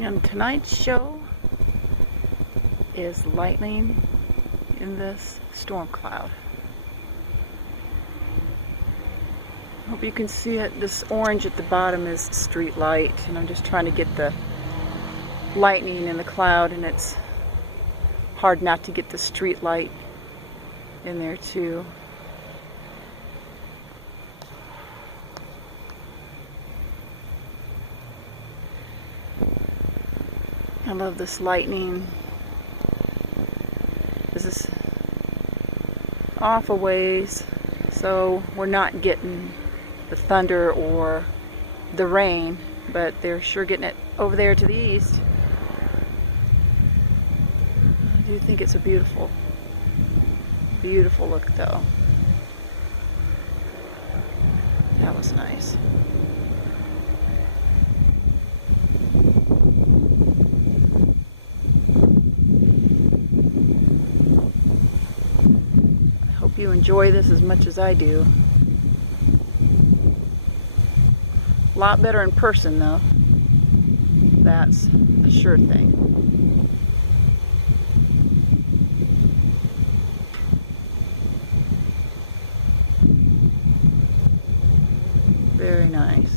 And tonight's show is lightning in this storm cloud. Hope you can see it. This orange at the bottom is street light, and I'm just trying to get the lightning in the cloud, and it's hard not to get the street light in there too. I love this lightning. This is off a ways, so we're not getting the thunder or the rain, but they're sure getting it over there to the east. I do think it's a beautiful, beautiful look though. That was nice. Hope you enjoy this as much as I do. A lot better in person though. That's a sure thing. Very nice.